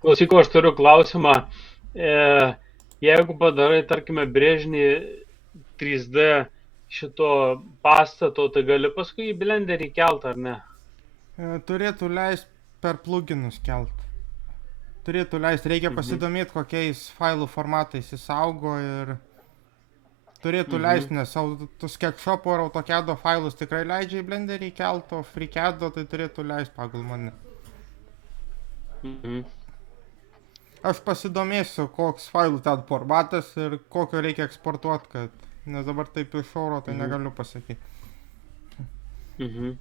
Klausyk, aš turiu klausimą. E, Jeigu padarai, tarkime, brėžinį 3D šito pastato, tai gali paskui į blenderį kelt, ar ne? Turėtų leist per pluginus kelt. Turėtų leist, reikia Mhm. pasidomėti, kokiais failų formatais jis augo ir turėtų leist, Mhm. nes SketchUp ar AutoCAD failus tikrai leidžia į blenderį kelt, o FreeCAD tai turėtų leist pagal mane. Mhm. Aš pasidomėsiu, koks failų ten formatas ir kokio reikia eksportuoti, nes dabar taip iš oro tai Mhm. negaliu pasakyti. Mhm.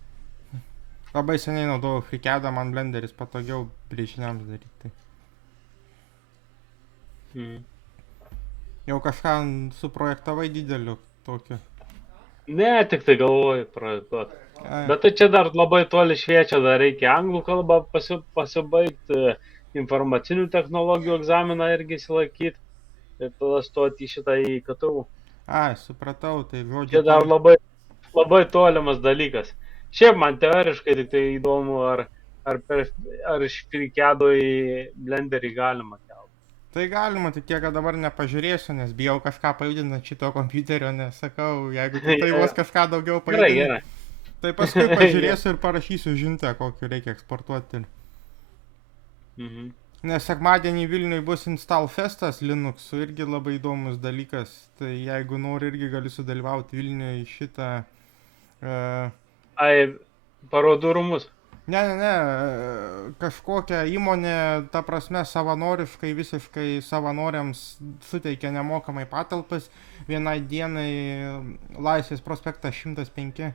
Labai seniai naudojau FreeCAD, man blenderis patogiau brėžiniams daryti. Mhm. Jau kažką suprojektavai dideliu tokiu. Ne, tik tai galvoju projektuoti. Ai, Bet tai čia dar labai toli šviečia, dar reikia anglų kalbą pasibaigti, informacinių technologijų egzaminą irgi įsilaikyti ir tada stoti į šitą į KTU. supratau, tai žodžiu Čia dar toli. labai tolimas dalykas. Šiaip man teoriškai tik tai įdomu, ar iš FreeCAD'o į Blenderį galima kelt. Tai galima, tik tiek, kad dabar nepažiūrėsiu, nes bijau kažką pajudinant šito kompiuterio, nes sakau, jeigu tik tai vos kažką daugiau Gerai, pajudini, gerai. tai paskui pažiūrėsiu ir parašysiu žinutę, kokiu reikia eksportuoti. Mhm. Nes sekmadienį Vilniui bus Install Festas Linuxų, irgi labai įdomus dalykas. Tai jeigu nori, irgi gali sudalyvauti Vilniui šitą... Uh, Ai, parodų rūmus. ne, kažkokia įmonė, ta prasme, savanoriškai, visiškai savanoriams suteikia nemokamai patalpas. Vienai dienai Laisvės prospektas 105.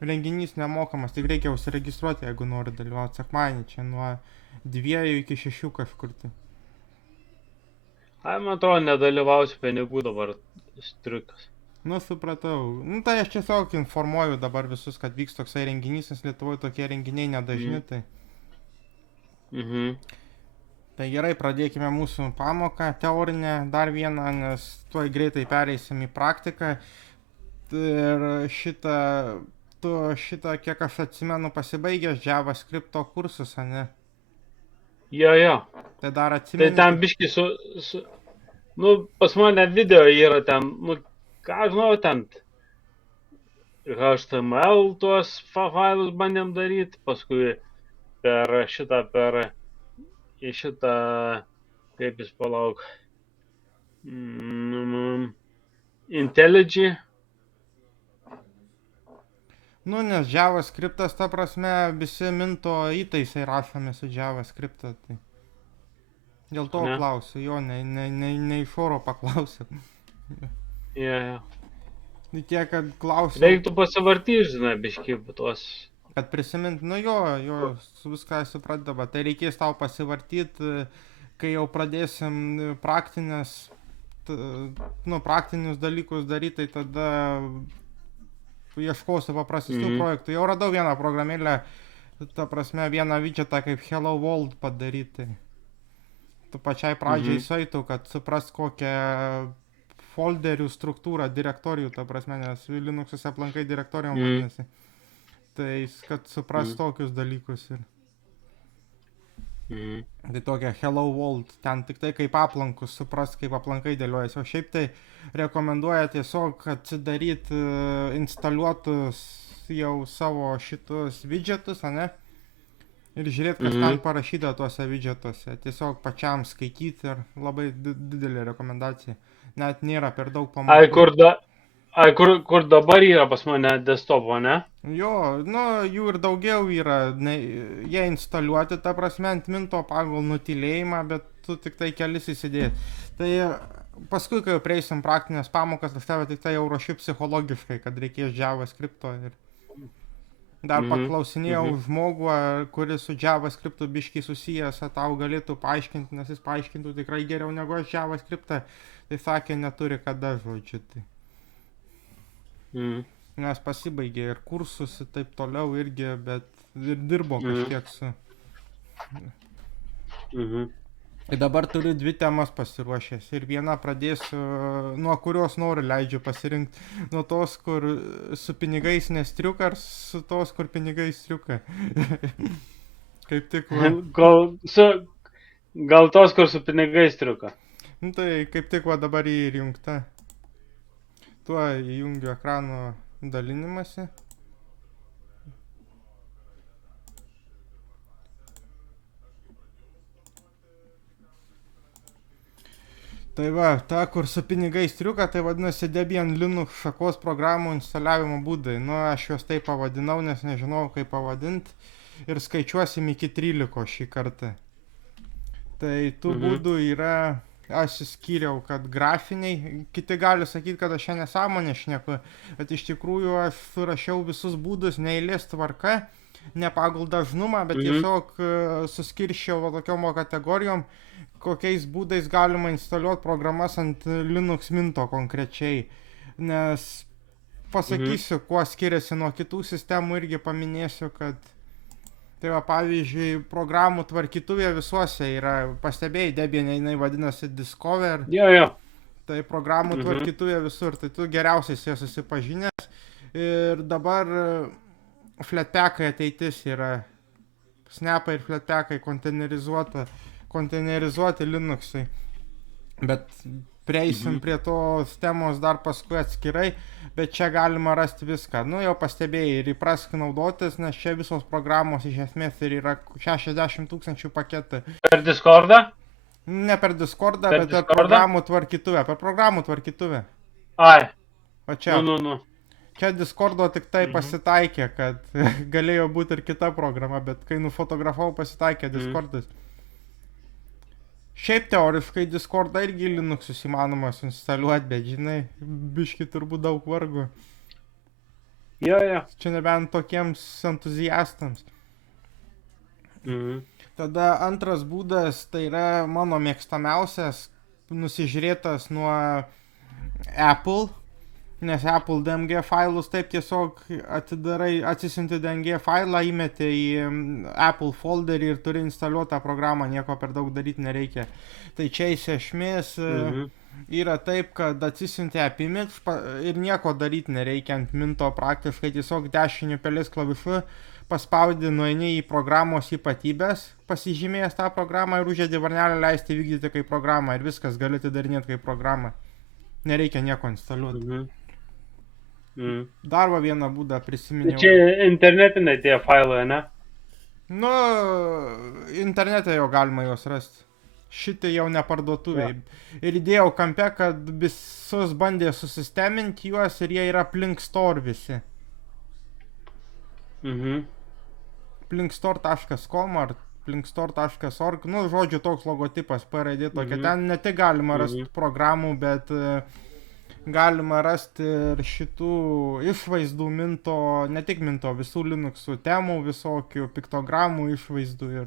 Renginys nemokamas, tik reikia užsiregistruoti, jeigu nori dalyvauti sekmadienį, čia nuo 2 iki 6 kažkur tai. Ai, man atrodo, nedalyvausiu, pinigų dabar striukas. Nu, supratau. Nu, tai aš tiesiog informuoju dabar visus, kad vyks toksai renginys, nes Lietuvoje tokie renginiai nedažni. Mhm. Mhm. Tai gerai, pradėkime mūsų pamoką teorinę dar vieną, nes tuoj greitai pereisim į praktiką. Ir šitą, kiek aš atsimenu, pasibaigęs JavaScripto kursus, ne? Jo. Tai dar Tai atsimeni, ten biški nu, pas mane video yra ten, nu, ką aš žinau, ten HTML tuos failus bandėm daryti, paskui į šitą, kaip jis palauk, IntelliJ. nu, nes JavaScriptas, ta prasme, visi minto įtaisai rašomi su JavaScriptą. Tai dėl to Ne? klausiu, jo, ne iš oro paklausiu. Yeah. Tai tiek, kad klausiu, Reiktų pasivartyti, žinai, biški, tuos. kad prisimint, nu jo, viską suprantama. Tai reikės tau pasivartyti, kai jau pradėsim praktinius dalykus daryti, tai tada ieškosiu paprastesnių projektų. Jau radau vieną programėlę, ta prasme, vieną widgetą kaip Hello World padaryti. Tu pačiai pradžiai saitų, kad suprast kokią folderių struktūrą, direktorijų, ta prasme, nes Linux'us aplankai direktorijom vadinasi. Tai, kad suprast tokius dalykus ir... Tai tokia Hello World, ten tik tai kaip aplankus suprast, kaip aplankai dėliojasi. O šiaip tai rekomenduoja tiesiog atsidaryti instaliuotus jau savo šitus widgetus, ne? Ir žiūrėti, kas ten parašyta tuose widgetuose. Tiesiog pačiam skaityti ir labai didelė rekomendacija. Net nėra per daug pamokų. Kur dabar yra pas mane desktopo, ne? Jo, nu, jų ir daugiau yra. Jie instaliuoti, ta prasme, ant minto pagal nutylėjimą, bet tu tik tai kelis įsidėjai. Tai paskui, kai jau prieisim praktinės pamokas, aš tave tik tai jau ruošiu psichologiškai, kad reikės JavaScripto ir... Dar paklausinėjau žmogų, kuris su JavaScriptu biškai susijęs, tau galėtų paaiškinti, nes jis paaiškintų tikrai geriau negu aš JavaScriptą. Tai sakė, neturi kada, žodžiu. Tai. Nes pasibaigė ir kursus ir taip toliau irgi, bet ir dirbo kažkiek su. Tai dabar turiu 2 temas pasiruošęs ir vieną pradėsiu, nuo kurios noriu leidžiu pasirinkti. Nuo tos, kur su pinigais nestriuka, ar su tos, kur pinigais striuka. Kaip tik. Gal tos, kur su pinigais triuka. Nu, tai kaip tik va dabar jį ir jungta. Tuo įjungiu ekrano dalinimąsi. Tai va, ta, kur su pinigais triuka, tai vadinasi Debian Linux šakos programų instaliavimo būdai. Nu, aš juos taip pavadinau, nes nežinau, kaip pavadinti. Ir skaičiuosim iki 13 šį kartą. Tai tų būdų yra, aš įskyriau, kad grafiniai, kiti gali sakyti, kad aš čia nesąmonę šneku, bet iš tikrųjų aš surašiau visus būdus ne eilės tvarka, ne pagal dažnumą, bet tiesiog suskirščiau va tokiom kategorijom, kokiais būdais galima instaliuoti programas ant Linux Minto konkrečiai. Nes pasakysiu, kuo skiriasi nuo kitų sistemų, irgi paminėsiu, kad tai va, pavyzdžiui, programų tvarkytuvė visuose yra, pastebėjai, Debian jinai vadinasi Discover, Jo. tai programų tvarkytuvė visur, tai tu geriausiai su ja susipažinęs. Ir dabar Flatpakai ateitis yra, Snapai ir Flatpakai konteinerizuoti Linuxai. Bet prieisim prie tos temos dar paskui atskirai, bet čia galima rasti viską. Nu, jau pastebėjai ir įprask naudotis, nes čia visos programos iš esmės ir yra 60 000 paketai. Per Discordą? Ne per Discordą, bet per programų tvarkytuvę. Per programų tvarkytuvę. Ai. O čia. Nu. Čia Discordo tik tai pasitaikė, kad galėjo būti ir kita programa, bet kai nufotografavau, pasitaikė Discordas. Šiaip teoriškai Discordą irgi Linuxus įmanomas instaliuoti, bet žinai, biški turbūt daug vargų. Jo. Čia nebent tokiems entuziastams. Tada antras būdas, tai yra mano mėgstamiausias, nusižiūrėtas nuo Apple, nes Apple DMG failus taip tiesiog atidarai, atsisinti DMG failą, įmeti į Apple folderį ir turi instaliuotą programą, nieko per daug daryti nereikia. Tai čia iš esmės yra taip, kad atsisinti AppImage ir nieko daryti nereikia ant Minto praktiškai, tiesiog dešiniu pelės klavišu paspaudi, nueini į programos ypatybės, pasižymėjęs tą programą ir užėdi varnelę leisti vykdyti kaip programą ir viskas, gali atidarinėti kaip programą. Nereikia nieko instaliuoti. Dar va vieną būdą prisiminiau. Čia internetinai tie failai, ne? Nu, internete jau galima juos rasti. Šitai jau ne parduotuviai. Ir įdėjau kampe, kad visus bandė susisteminti juos ir jie yra Plinkstore visi. Plinkstore.com ar plinkstore.org, nu, žodžiu, toks logotipas, paraidė tokia. Ten ne tik galima rasti programų, bet galima rasti ir šitų išvaizdų Minto, ne tik Minto, visų Linuxų temų, visokių piktogramų išvaizdų ir...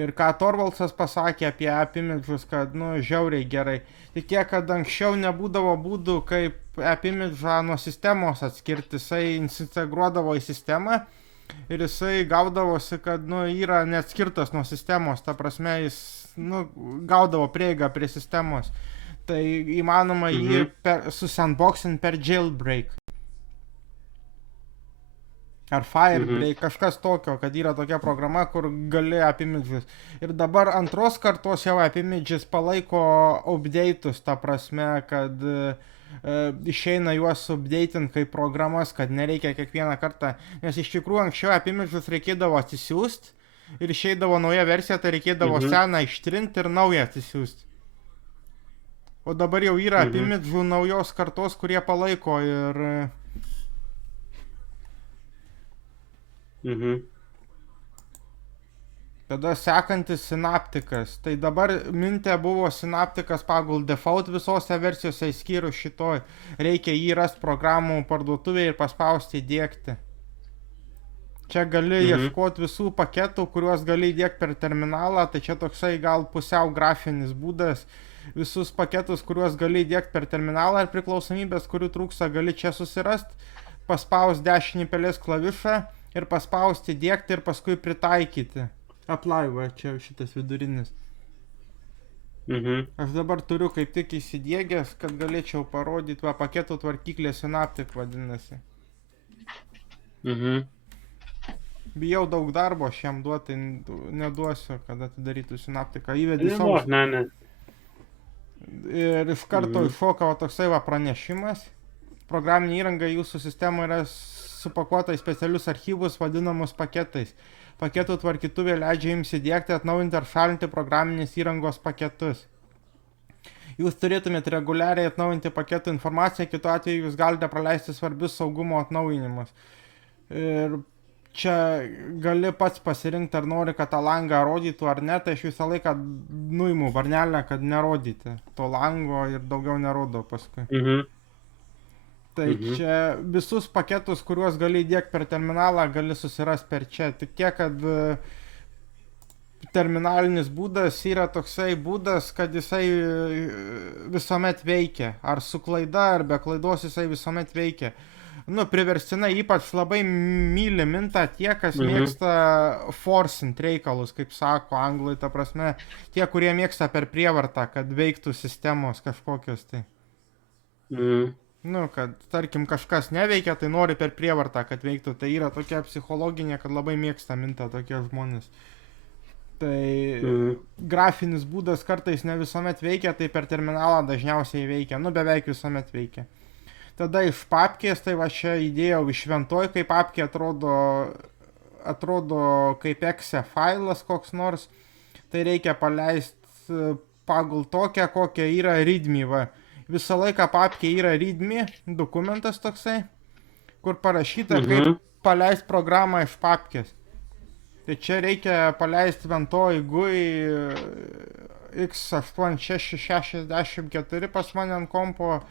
Ir ką Torvaldsas pasakė apie AppImage'us, kad, nu, žiauriai gerai. Tik tiek, kad anksčiau nebūdavo būdų, kaip AppImage'ą nuo sistemos atskirti. Jisai integruodavo į sistemą ir jisai gaudavosi, kad, nu, yra neatskirtas nuo sistemos. Ta prasme, jis, nu, gaudavo prieigą prie sistemos. Tai įmanoma jį susandboxint per jailbreak. Ar Firebreak, kažkas tokio, kad yra tokia programa, kur gali AppImage'us. Ir dabar antros kartos jau AppImage'is palaiko update'us, ta prasme, kad išeina juos update'int kaip programas, kad nereikia kiekvieną kartą. Nes iš tikrųjų anksčiau AppImage'us reikėdavo atsisiųsti ir išeidavo nauja versija, tai reikėdavo seną ištrinti ir naują atsisiųsti. O dabar jau yra AppImage'ų naujos kartos, kurie palaiko ir... Tada sekantis Synaptikas. Tai dabar Minte buvo Synaptikas pagal default visose versijose, išskyrus šitoj. Reikia jį rasti programų parduotuvėje ir paspausti įdiegti. Čia gali ieškoti visų paketų, kuriuos gali įdiegti per terminalą. Tai čia toksai gal pusiau grafinis būdas. Visus paketus, kuriuos gali įdiegti per terminalą ir priklausomybės, kurių trūksta, gali čia susirasti. Paspausti dešinį pelės klavišą ir paspausti įdiegti ir paskui pritaikyti. Apply, va, čia šitas vidurinis. Aš dabar turiu kaip tik įsidiegęs, kad galėčiau parodyti, va, paketų tvarkyklė Synaptic vadinasi. Bijau daug darbo aš jam duoti, neduosiu, kad atidarytų sinaptiką. Įvedi savo Nebuvo, ne. ir iš karto Mhm. iššoka va toksai va pranešimas. Programinė įranga jūsų sistemoje yra supakuota į specialius archyvus vadinamus paketais. Paketų tvarkytuvė leidžia jums įdėkti, atnaujinti ar šalinti programinės įrangos paketus. Jūs turėtumėte reguliariai atnaujinti paketų informaciją, kitu atveju jūs galite praleisti svarbius saugumo atnaujinimus. Ir čia gali pats pasirinkti, ar nori, kad tą langą rodytų ar ne, tai aš visą laiką nuimu varnelę, kad nerodyti to lango ir daugiau nerodo paskui. Mhm. Tai čia visus paketus, kuriuos gali įdėkti per terminalą, gali susirasti per čia. Tik tiek, kad terminalinis būdas yra toksai būdas, kad jisai visuomet veikia. Ar su klaida, ar be klaidos jisai visuomet veikia. Nu, priverstinai ypač labai myli mintą tie, kas mėgsta forcint reikalus, kaip sako anglai, ta prasme, tie, kurie mėgsta per prievartą, kad veiktų sistemos kažkokios tai. Nu, kad, tarkim, kažkas neveikia, tai nori per prievartą, kad veiktų. Tai yra tokia psichologinė, kad labai mėgsta mintą tokie žmonės. Tai grafinis būdas kartais ne visuomet veikia, tai per terminalą dažniausiai veikia. Nu, beveik visuomet veikia. Tada iš papkės, tai va čia įdėjau iš šventoj, kaip papkė atrodo kaip exe failas koks nors. Tai reikia paleisti pagal tokią, kokia yra readme, va. Visą laiką papkė yra readme, dokumentas toksai, kur parašyta, kaip paleisti programą iš papkės. Tai čia reikia paleisti Ventoj GUI x8664 pas mane ant kompo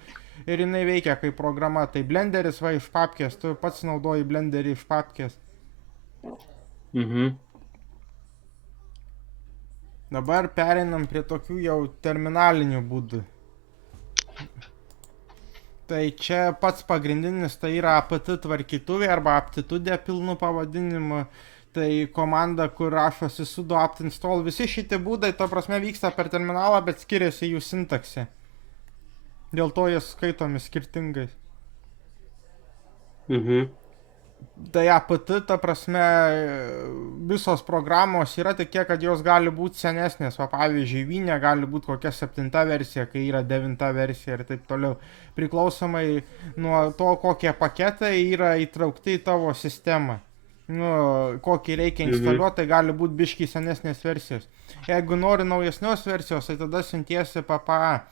ir jinai veikia kaip programa. Tai Blenderis va iš papkės, tu pats naudoji Blenderį iš papkės. Dabar pereinam prie tokių jau terminalinių būdų. Tai čia pats pagrindinis, tai yra apt tvarkytuvė arba aptitudė pilnu pavadinimu. Tai komanda, kur rašosi sudo apt install. Visi šitie būdai, ta prasme, vyksta per terminalą, bet skiriasi jų sintaksė. Dėl to jie skaitomi skirtingais. Tai apt, ta prasme, visos programos yra tik tiek, kad jos gali būti senesnės. Va, pavyzdžiui, Vynė gali būti kokia 7 versija, kai yra 9 versija ir taip toliau. Priklausomai nuo to, kokie paketai yra įtraukti į tavo sistemą. Nu, kokį reikia instaliuoti, tai gali būti biškiai senesnės versijos. Jeigu nori naujesnios versijos, tai tada siuntiesi PPA.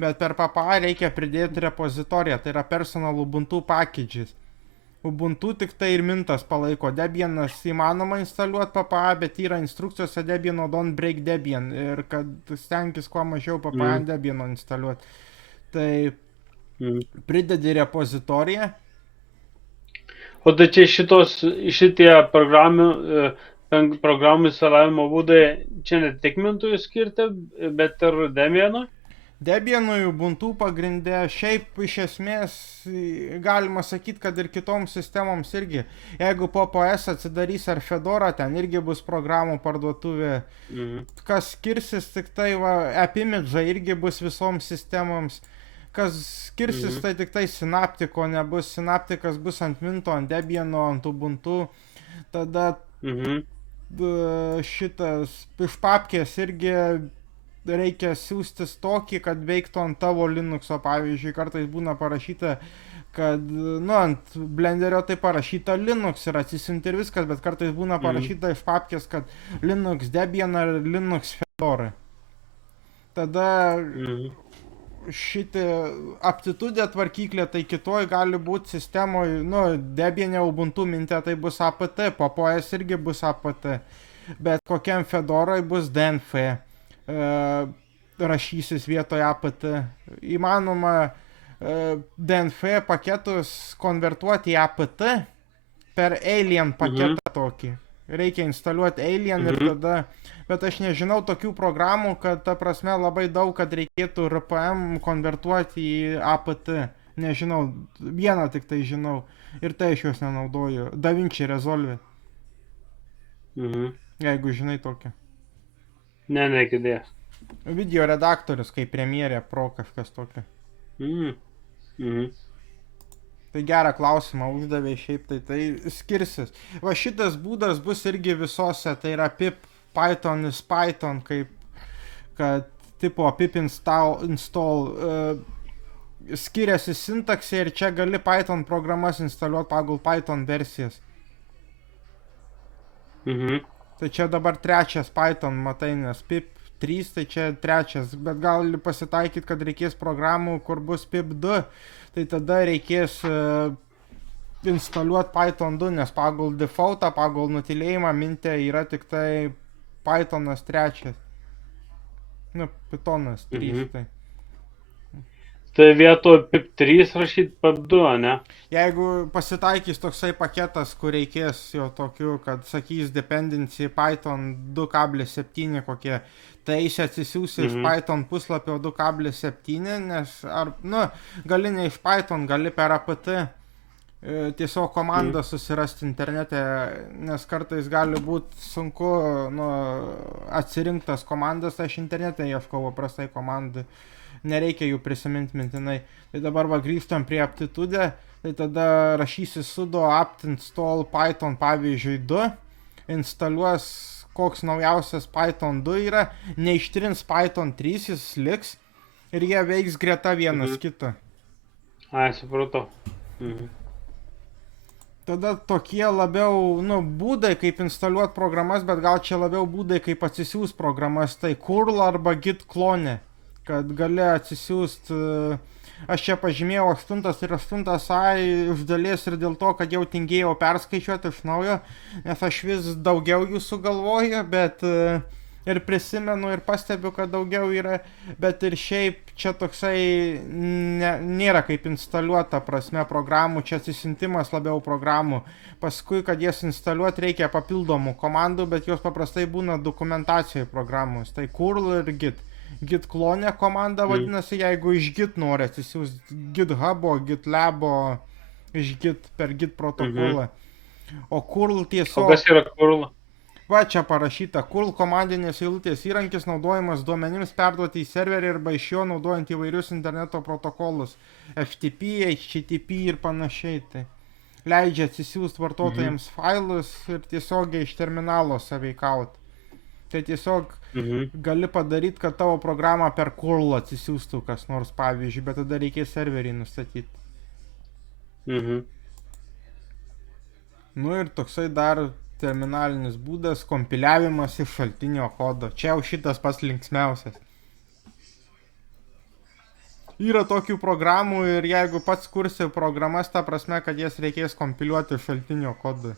Bet per PPA reikia pridėti repozitoriją, tai yra personal Ubuntu packages. Ubuntu tik tai ir Mintas palaiko. Debianas įmanoma instaliuoti PPA, bet yra instrukcijose Debiano don't break Debian. Ir kad stenkis kuo mažiau PPA Debiano instaliuoti. Tai pridedi repozitoriją. O tai čia šitie programų instaliavimo būdai čia ne tik Mintui skirti, bet ir Debianui? Debianui Ubuntu pagrindė, šiaip iš esmės galima sakyti, kad ir kitoms sistemoms irgi. Jeigu PopOS atsidarys ar Fedora, ten irgi bus programų parduotuvė. Kas skirsis, tik tai va, AppImage irgi bus visoms sistemoms. Kas skirsis, tai tik tai Synaptico nebus. Synaptikas bus ant Minto, ant Debiano, ant Ubuntu. Tada šitas iš papkės irgi reikia siūstis tokį, kad veiktų ant tavo Linuxo. Pavyzdžiui, kartais būna parašyta, kad, nu, ant Blenderio tai parašyta Linux ir atsisiunti ir viskas, bet kartais būna parašyta iš papkės, kad Linux Debian ar Linux Fedora. Tada šitie aptitudė tvarkyklė, tai kitoj gali būti sistemoje, nu, Debiane Ubuntu Minte tai bus apt, PopOS irgi bus apt, bet kokiam Fedoroj bus DNF. Rašysis vietoje apt. Įmanoma DNF paketus konvertuoti į apt per Alien paketą tokį. Reikia instaliuoti Alien ir tada, bet aš nežinau tokių programų, kad ta prasme labai daug, kad reikėtų RPM konvertuoti į apt. Nežinau, vieną tik tai žinau ir tai aš jos nenaudoju. DaVinci Resolve. Jeigu žinai tokią. Ne, girdėjęs. Video redaktorius, kaip Premiere Pro kažkas tokio. Tai gerą klausimą uždavė šiaip, tai skirsis. Va šitas būdas bus irgi visose, tai yra pip Python is Python, kaip kad tipo pip install skiriasi sintaksė ir čia gali Python programas instaliuoti pagal Python versijas. Tai čia dabar trečias Python, matai, nes pip 3, tai čia trečias, bet gali pasitaikyti, kad reikės programų, kur bus pip 2, tai tada reikės instaliuoti Python 2, nes pagal defaultą, pagal nutilėjimą mintė yra tik tai Pythonas trečias. Nu, Pythonas 3, tai. Tai vietoj pip3 rašyti pip2, ne? Jeigu pasitaikys toksai paketas, kur reikės jo tokiu, kad sakys dependency Python 2.7 kokie, tai jis atsisiųsi iš Python puslapio 2.7, nes, gali ne iš Python, gali per apt, tiesiog komandą susirasti internete, nes kartais gali būti sunku atsirinktas komandas, aš internete ieškau paprastai komandai. Nereikia jų prisiminti mintinai. Tai dabar grįžtam prie aptitudę, tai tada rašysi sudo apt install Python pavyzdžiui 2, instaliuos koks naujausias Python 2 yra, neištrins Python 3, jis liks ir jie veiks greta vienas kitą. Ai, supratau. Tada tokie labiau, būdai kaip instaliuoti programas, bet gal čia labiau būdai kaip atsisiųs programas, tai curl arba git clone. Kad gali atsisiųst, aš čia pažymėjau 8 ir 8a iš dalies ir dėl to, kad jau tingėjau perskaičiuoti iš naujo, nes aš vis daugiau jų sugalvoju, bet ir prisimenu ir pastebiu, kad daugiau yra, bet ir šiaip čia toksai nėra kaip instaliuota prasme programų, čia atsisintimas labiau programų. Paskui, kad jas instaliuoti, reikia papildomų komandų, bet jos paprastai būna dokumentacijoje programos, tai curl ir git. Git clone komanda vadinasi, jeigu iš git nori atsisiųsti GitHub'o, GitLab'o, iš git per git protokolą. O curl tiesiog... O kas yra curl? Va čia parašyta, curl komandinės eilutės įrankis naudojamas duomenims perduoti į serverį arba iš jo naudojant įvairius interneto protokolus. FTP, HTTP ir panašiai. Tai leidžia atsisiųsti vartotojams failus ir tiesiogiai iš terminalo sąveikauti. Tai tiesiog gali padaryti, kad tavo programą per curl atsisiųstų kas nors pavyzdžiui, bet tada reikės serverį nustatyti. Ir toksai dar terminalinis būdas, kompiliavimas iš šaltinio kodo. Čia jau šitas pats linksmiausias. Yra tokių programų ir jeigu pats kursi programas, ta prasme, kad jas reikės kompiliuoti iš šaltinio kodo.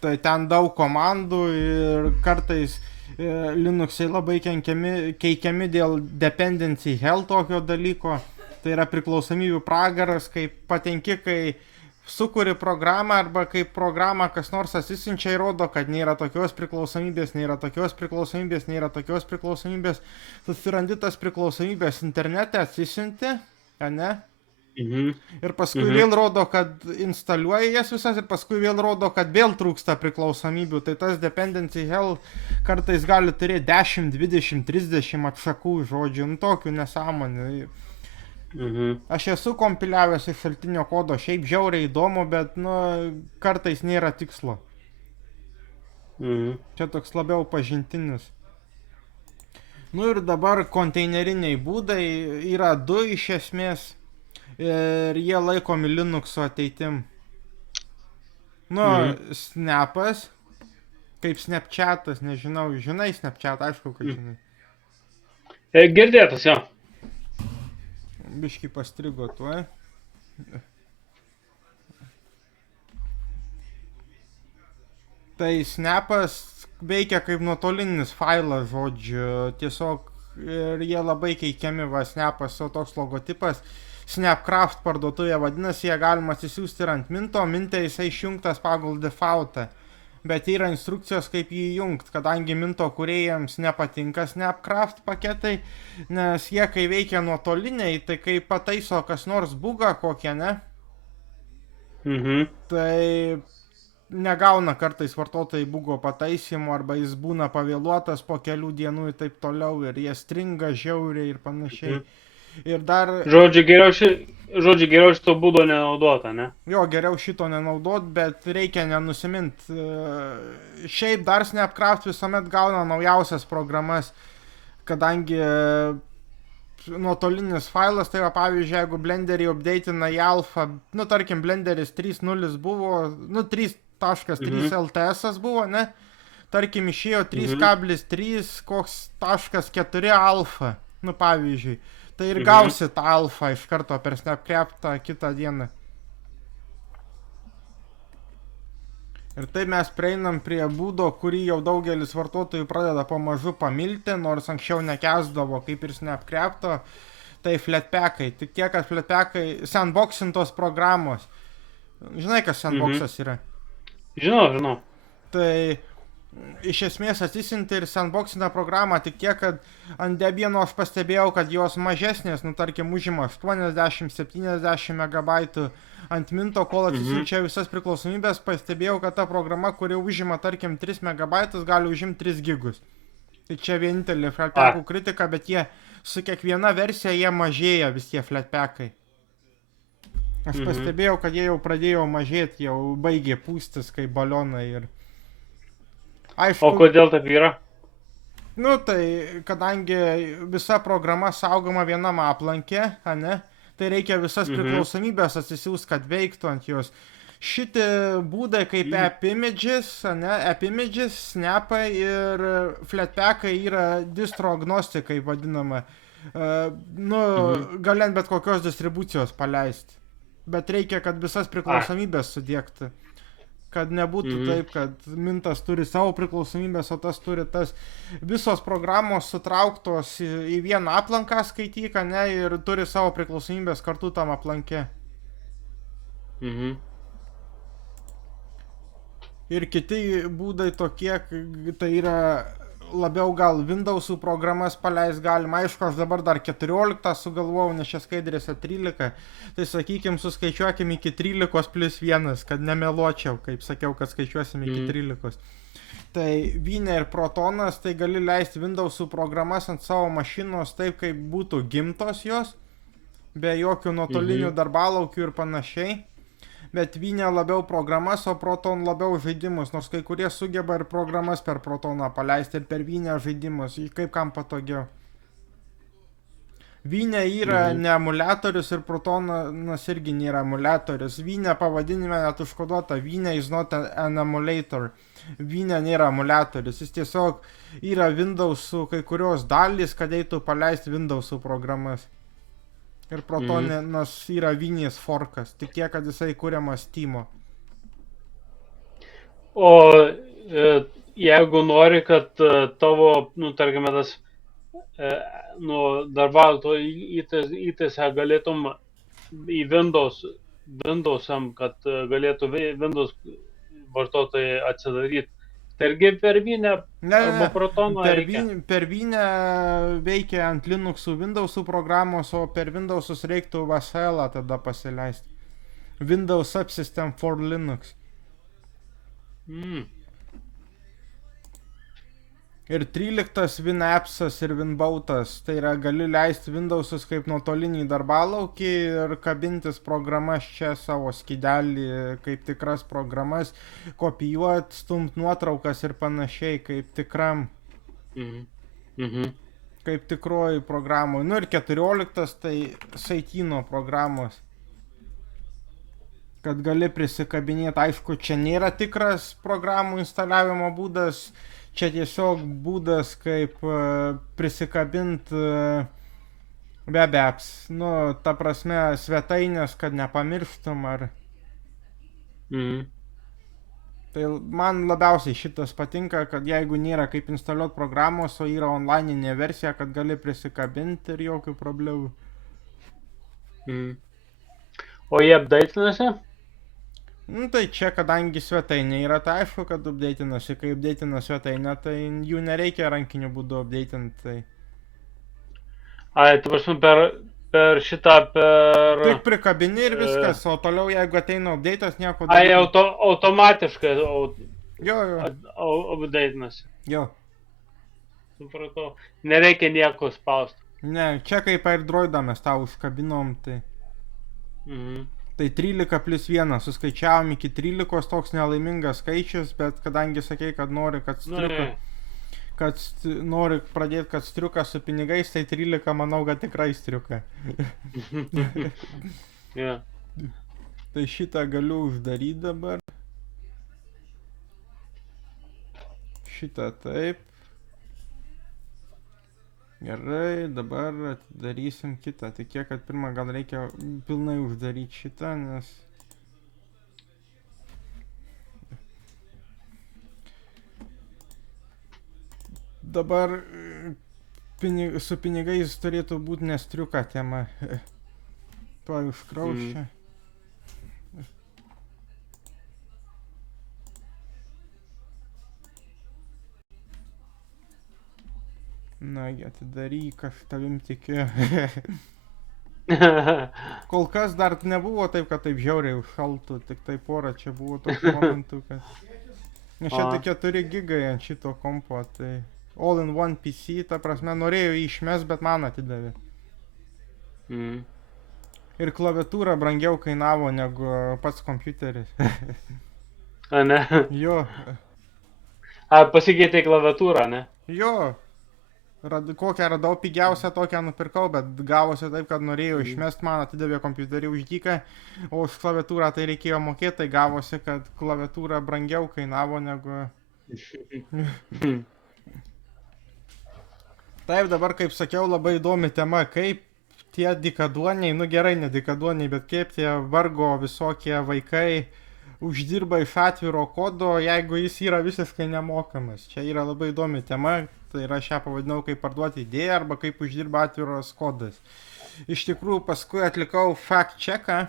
Tai ten daug komandų ir kartais Linuxai labai keikiami dėl dependency hell tokio dalyko. Tai yra priklausomybių pragaras, kai patenki, kai sukuri programą arba kai programą kas nors atsisinčia ir rodo, kad nėra tokios priklausomybės, nėra tokios priklausomybės, nėra tokios priklausomybės. Susirandi tas priklausomybės internete, atsisinti, ne? Ir paskui vėl rodo, kad instaliuoja jas visas ir paskui vėl rodo, kad vėl trūksta priklausomybių. Tai tas dependency hell kartais gali turėti 10, 20, 30 atšakų žodžių, tokių nesąmonių. Aš esu kompiliavęs iš šaltinio kodo, šiaip žiauriai įdomu, bet kartais nėra tikslo. Čia toks labiau pažintinis. Ir dabar konteineriniai būdai yra 2 iš esmės. Ir jie laikomi Linuxo ateitim. Snapas, kaip Snapchatas, nežinau, žinai Snapchat, aišku, kad žinai. Girdėtas, jo. Biškį pastrigo tuo. Tai Snapas veikia kaip nuotolinis failas, žodžiu, tiesiog ir jie labai keikiami, Snapas, o toks logotipas. Snapcraft parduotuvė vadinasi, jie galima atsisiųsti ir ant Minto, Minte jisai išjungtas pagal defaultą, bet yra instrukcijos kaip jį jungti, kadangi Minto kūrėjams nepatinka Snapcraft paketai, nes jie kai veikia nuotoliniai, tai kai pataiso kas nors bugą kokią, ne? Tai negauna kartais vartotojai bugo pataisymo arba jis būna pavėluotas po kelių dienų ir taip toliau ir jie stringa žiauriai ir panašiai. Ir dar, Žodžiu, geriau šito būdo nenaudota, ne? jo, geriau šito nenaudot, bet reikia nenusimint. Šiaip dar Snapcraft visuomet gauna naujausias programas, kadangi nuotolinis failas, tai va pavyzdžiui, jeigu Blenderį updateina į alfa, nu tarkim Blenderis 3.0 buvo, nu 3.3 LTS buvo, ne? Tarkim išėjo 3.3 koks taškas 4 alfa, nu pavyzdžiui. Tai ir gausi tą alfą iš karto per Snapcraftą kitą dieną. Ir taip mes prieinam prie būdo, kurį jau daugelis vartotojų pradeda pamažu pamilti, nors anksčiau nekęsdavo kaip ir Snapcrafto, tai Flatpakai. Tik tiek, kad Flatpakai sandboxintos programos. Žinai, kas sandboxas yra? Žinau. Tai iš esmės atsisinti ir sandboxina programą, tik tiek, kad ant Debiano aš pastebėjau, kad jos mažesnės, nu tarkim, užima 80-70 megabaitų. Ant Minto, kol atsisinčia visas priklausomybės, pastebėjau, kad ta programa, kuri užima, tarkim, 3 megabaitus, gali užimti 3 gigus. Tai čia vienintelė Flatpakų kritika, bet jie su kiekviena versija jie mažėja vis tie Flatpakai. Aš pastebėjau, kad jie jau pradėjo mažėti, jau baigė pūstis kaip balionai ir... O Aišku, kodėl taip yra? nu tai, kadangi visa programa saugoma vienam aplankė, ane, tai reikia visas priklausomybės atsisiųs, kad veiktų ant jos. Šitie būdai kaip AppImages, ane, AppImages, Snapai ir Flatpakai yra distro agnostikai vadinama. Gali ant bet kokios distribucijos paleisti. Bet reikia, kad visas priklausomybės sudiegtų. Kad nebūtų taip, kad Mintas turi savo priklausomybės, o tas turi tas. Visos programos sutrauktos į vieną aplanką skaityką, ne, ir turi savo priklausomybės kartu tam aplankė. Ir kiti būdai tokie, tai yra labiau gal Windows'ų programas paleis galima. Aišku, aš dabar dar 14 sugalvojau, nes čia skaidrėse 13. Tai sakykim, suskaičiuokim iki 13 plus 1, kad nemeluočiau, kaip sakiau, kad skaičiuosim iki 13. Tai Vine ir Protonas, tai gali leisti Windows'ų programas ant savo mašinos taip, kaip būtų gimtos jos, be jokių nuotolinių darbalaukių ir panašiai. Bet Vine labiau programas, o Proton labiau žaidimus, nors kai kurie sugeba ir programas per Protoną paleisti ir per Vine žaidimus, kaip kam patogiau. Vine yra ne emuliatorius ir Protonas irgi nėra emuliatorius. Vine pavadinime net užkoduota, Vine is not an emulator. Vine nėra emuliatorius, jis tiesiog yra Windows'ų kai kurios dalys, kad eitų paleisti Windows'ų programas. Ir Protonas yra Vinės forkas, tik tiek, kad jisai kuriamas Steam'o. O jeigu nori, kad tavo, tarkime, tas darbalto įtaisą galėtum į Windows'am, kad galėtų Windows vartotojai atsidaryti, tai irgi per Vine arba Protoną reikia? Per Vine veikia ant Linux'ų Windows'ų programos, o per Windows'us reiktų VSL tada pasileisti. Windows Subsystem for Linux. Ir 13 WinApps'as ir WinBoat'as, tai yra gali leisti Windows'us kaip nuotolinį darbalaukį ir kabintis programas čia savo skydelį, kaip tikras programas, kopijuot, stumt nuotraukas ir panašiai, kaip tikram, kaip tikroji programų. Nu ir 14 tai Saitino programos, kad gali prisikabinėti, aišku, čia nėra tikras programų instaliavimo būdas, čia tiesiog būdas, kaip prisikabinti web apps. Nu, ta prasme, svetainės, kad nepamirštum ar... Tai man labiausiai šitas patinka, kad jeigu nėra kaip instaliuoti programos, o yra online'inė versija, kad gali prisikabinti ir jokių problemų. O jie updatinasi? Nu tai čia, kadangi svetainė yra, tai aišku, kad updatinasi. Kai updatina svetainę, tai jų nereikia rankiniu būdu updatinti. Tai... Ai, tu prasme, per šitą, Tik prikabini ir viskas, o toliau jeigu ateina update'as, nieko daryti. Ai, automatiškai Jo. Updatinasi. Jo. Supratau. Nereikia nieko spausti. Ne, čia kaip airdroidą mes tą užkabinom, tai... Mhm. Tai 13 plus 1, suskaičiavom iki 13, toks nelaimingas skaičius, bet kadangi sakei, kad nori, kad Nu, striuka, nori pradėti, kad striuka su pinigais, tai 13 manau, kad tikrai striuka. yeah. Tai šitą galiu uždaryti dabar. Šitą taip. Gerai, dabar atidarysim kitą. Tik kiek, kad pirmą gal reikia pilnai uždaryti šitą, nes... Dabar su pinigais turėtų būti nestriuka tema. Tuo užkrauščia. Nagi, atidaryk, aš tavim tikiu. Kol kas dar nebuvo taip, kad taip žiauriai užšaltų, tik tai porą čia buvo tokių momentų, kad... Nes čia tik 4 gigai ant šito kompo, tai... All in one PC, ta prasme, norėjau jį išmest, bet man atidavė. Ir klaviatūra brangiau kainavo negu pats kompiuteris. A, ne? Jo. A, pasikeitė klaviatūrą, ne? Jo. Kokią radau pigiausią, tokią nupirkau, bet gavosi taip, kad norėjau išmest, man atidavė kompiuterį už dyką, o už klaviatūrą tai reikėjo mokėti, tai gavosi, kad klaviatūra brangiau kainavo negu... Taip, dabar, kaip sakiau, labai įdomi tema, kaip tie dykaduoniai, nu gerai, ne dykaduoniai, bet kaip tie vargo visokie vaikai uždirba iš atviro kodo, jeigu jis yra visiškai nemokamas. Čia yra labai įdomi tema, tai yra šią pavadinau kaip parduoti idėją arba kaip uždirba atviros kodas. Iš tikrųjų, paskui atlikau fact checką,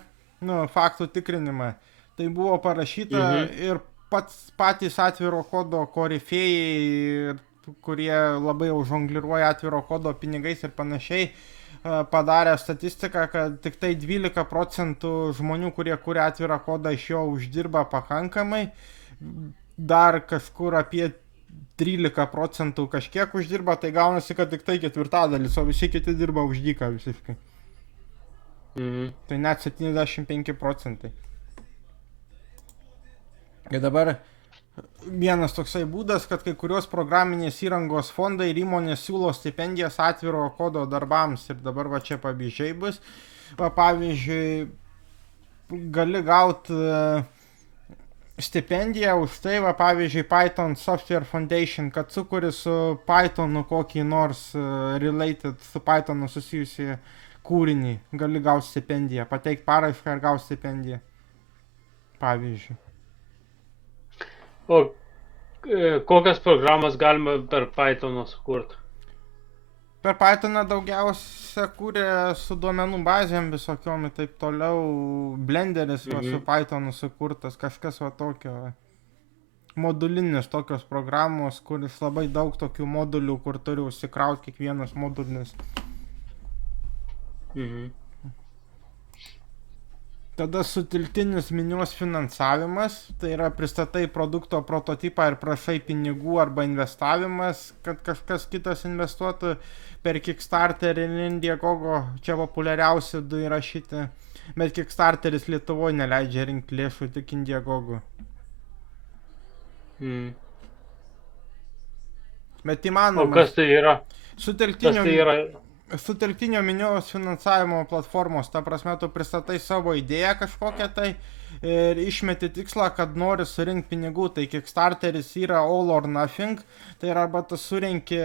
nu, faktų tikrinimą. Tai buvo parašyta ir patys atviro kodo korifėjai, kurie labai jau žongliruoja atviro kodo pinigais ir panašiai, padarė statistiką, kad tik tai 12% žmonių, kurie kuria atvirą kodą, iš jo uždirba pakankamai, dar kažkur apie 13% kažkiek uždirba, tai gaunasi, kad tik tai 1/4, o visi kiti dirba už dyką visiškai. Tai net 75%. Ir dabar vienas toksai būdas, kad kai kurios programinės įrangos fondai ir įmonės siūlo stipendijas atviro kodo darbams. Ir dabar va čia pavyzdžiai bus. Va, pavyzdžiui, gali gauti stipendiją už tai, va, pavyzdžiui, Python Software Foundation, kad sukuri su Pythonu kokį nors related su Pythonu susijusi kūrinį. Gali gauti stipendiją, pateik paraišką ir gauti stipendiją. Pavyzdžiui. O kokias programas galima per Pythoną sukurti? Per Pythoną daugiausia kūrė su duomenų bazėm visokiom ir taip toliau. Blenderis va, su Pythonu sukurtas, kažkas va tokio. Modulinis tokios programos, kuris labai daug tokių modulių, kur turi užsikrauti kiekvienas modulinis. Tada sutelktinis minios finansavimas, tai yra pristatai produkto prototipą ir prašai pinigų arba investavimas, kad kažkas kitas investuotų per Kickstarter ir Indiegogo, čia populiariausi du yra šitie, bet Kickstarteris Lietuvoje neleidžia rinkti lėšų, tik Indiegogo. Bet įmanoma. O kas tai yra? Sutelktinio minios finansavimo platformos, ta prasme, tu pristatai savo idėją kažkokią tai ir išmeti tikslą, kad nori surinkti pinigų, tai Kickstarteris yra all or nothing, tai arba tu surinki,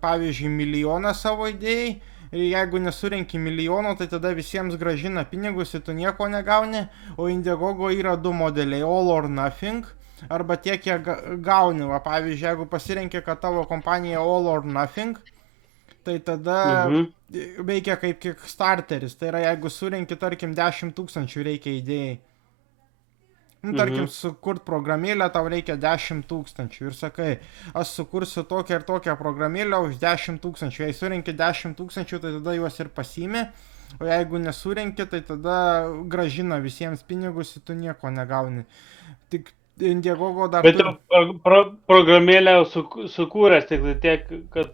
pavyzdžiui, 1 milijoną savo idėjai ir jeigu nesurinki 1 milijono, tai tada visiems gražina pinigus ir tu nieko negauni, o Indiegogo yra 2 modeliai, all or nothing, arba tiek, kiek gauni, va, pavyzdžiui, jeigu pasirenki, kad tavo kompanija all or nothing, tai tada veikia kaip Kickstarteris, tai yra jeigu surinki, tarkim, 10 000 reikia idėjai. Nu, tarkim, sukurt programėlę, tau reikia 10 000 ir sakai, aš sukursiu tokią ir tokią programėlę už 10 000, jei surinki 10 000, tai tada juos ir pasiimi, o jeigu nesurinki, tai tada gražina visiems pinigus ir tu nieko negauni. Tik Indiegogo dar... Bet programėlę sukūręs tik tiek, kad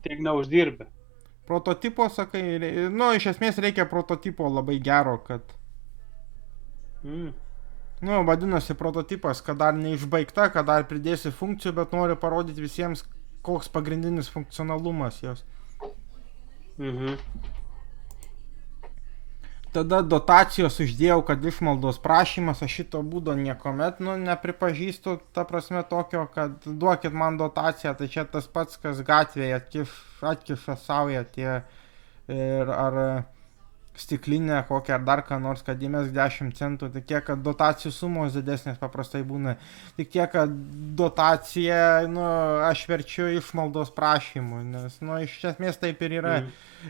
tiek neuždirbi. Prototipo, sakai, nu, iš esmės reikia prototipo labai gero, kad... Mm. Nu, vadinasi prototipas, kad dar neišbaigta, kad dar pridėsi funkcijų, bet nori parodyti visiems, koks pagrindinis funkcionalumas jos. Mhm. Tada dotacijos uždėjau, kad išmaldos prašymas, aš šito būdo niekuomet, nu, nepripažįstu, ta prasme tokio, kad duokit man dotaciją, tai čia tas pats, kas gatvėje atkiša saują tie ir ar stiklinę kokią ar dar ką nors, kad įmesk 10 centų, tik tiek, kad dotacijų sumos didesnės paprastai būna, tik tiek, kad dotacija, nu, aš verčiu išmaldos prašymu, nes, nu, iš esmės taip ir yra.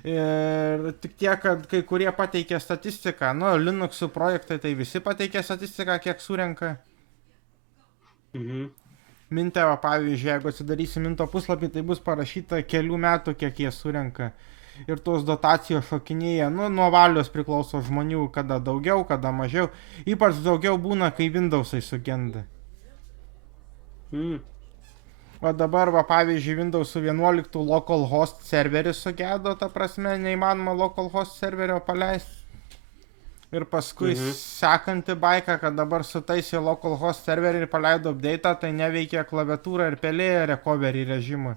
Ir tik tiek, kad kai kurie pateikia statistiką, nu, Linuxų projektai, tai visi pateikia statistiką, kiek surenka. Minte, va, pavyzdžiui, jeigu atsidarysi Minto puslapį, tai bus parašyta kelių metų, kiek jie surenka. Ir tos dotacijos šokinėja, nu, nuo valios priklauso žmonių, kada daugiau, kada mažiau. Ypač daugiau būna, kai Windowsai sugenda. O dabar, va, pavyzdžiui, Windows 11 localhost serveris sugedo, ta prasme, neįmanoma localhost serverio paleisti. Ir paskui sekanti baika, kad dabar sutaisė localhost serverį ir paleido update'ą, tai neveikia klaviatūra ir pelė recovery režimą.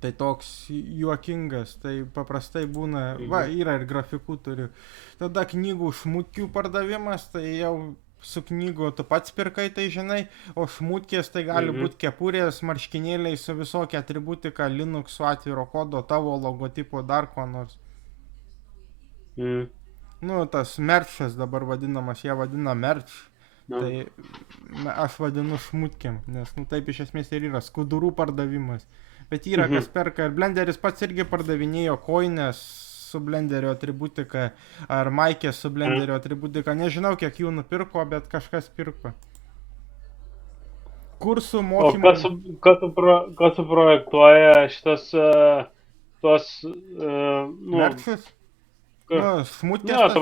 Tai toks juokingas, tai paprastai būna, va, yra ir grafikų turiu. Tada knygų šmutkių pardavimas, tai jau su knygų tu pats pirkai, tai žinai, o šmutkės tai gali būti kepurės, marškinėliai su visokia atributika, Linux, su atviro kodo, tavo logotipo, dar ko nors. Nu, tas merchas dabar vadinamas, jie vadina merch. Tai aš vadinu šmutkėm, nes, nu, taip iš esmės ir yra skudurų pardavimas. Bet yra kas perka ir Blenderis pats irgi pardavinėjo koinės su Blenderio atributika ar maikės su Blenderio atributika. Nežinau, kiek jų nupirko, bet kažkas pirko. Kursų mokymų... Kas suprojektuoja šitas tuos... Merchus? Nu, šmutkės.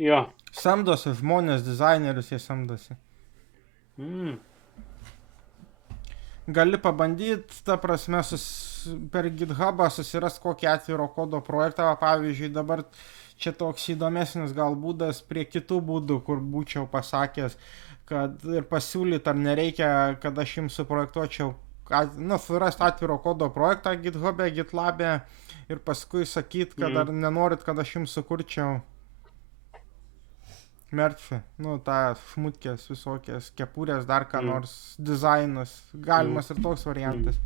Jo. Samdosi žmonės, dizainerius jie samdosi. Gali pabandyti, ta prasme, per GitHub'ą susiras kokį atviro kodo projektą, pavyzdžiui, dabar čia toks įdomesnis gal būdas prie kitų būdų, kur būčiau pasakęs, kad ir pasiūlyt, ar nereikia, kad aš jums suprojektuočiau, nu, surast atviro kodo projektą GitHub'e, GitLab'e ir paskui sakyt, kad ar nenorit, kad aš jums sukurčiau merchą, nu, tą šmutkės visokias, kepurės, dar ką nors, dizainas, galimas ir toks variantas.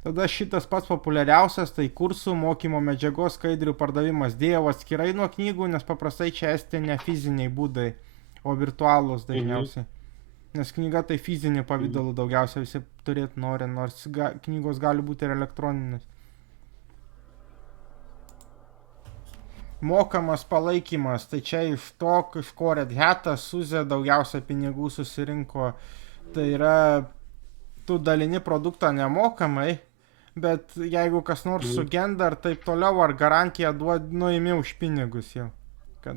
Tada šitas pats populiariausias, tai kursų mokymo medžiagos skaidrių pardavimas. Dėjau atskirai nuo knygų, nes paprastai čia esti ne fiziniai būdai, o virtualūs dažniausiai. Nes knyga tai fizinį pavidalų daugiausia visi turėti nori, nors knygos gali būti ir elektroninės. Mokamas palaikymas, tai čia iš to, iš ko Red Hat'as, SUSE daugiausia pinigų susirinko. Tai yra, tu dalini produktą nemokamai, bet jeigu kas nors sugenda ar taip toliau, ar garantiją nuimi už pinigus jau. Kad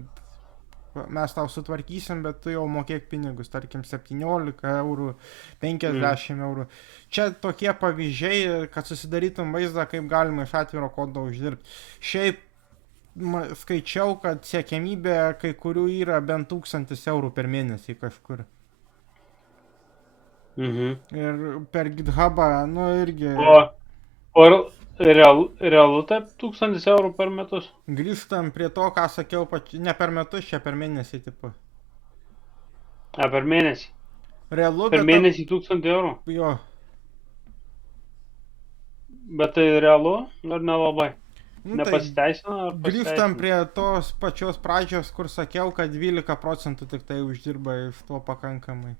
mes tau sutvarkysim, bet tu jau mokėk pinigus, tarkim 17 eurų, 50 eurų. Čia tokie pavyzdžiai, kad susidarytum vaizdą, kaip galima iš atviro kodo uždirbti. Šiaip skaičiau, kad siekiamybė kai kurių yra bent 1000 eurų per mėnesį kažkur. Ir per GitHub'ą, nu, irgi... O realu taip 1000 eurų per metus? Grįžtam prie to, ką sakiau, ne per metus, čia per mėnesį, tipo. Per mėnesį? Realu, per mėnesį 1000 eurų? Jo. Bet tai realu, ar nelabai? Nepasiteisina, ar pasiteisina? Grįžtam prie tos pačios pradžios, kur sakiau, kad 12% tik tai uždirba iš to pakankamai.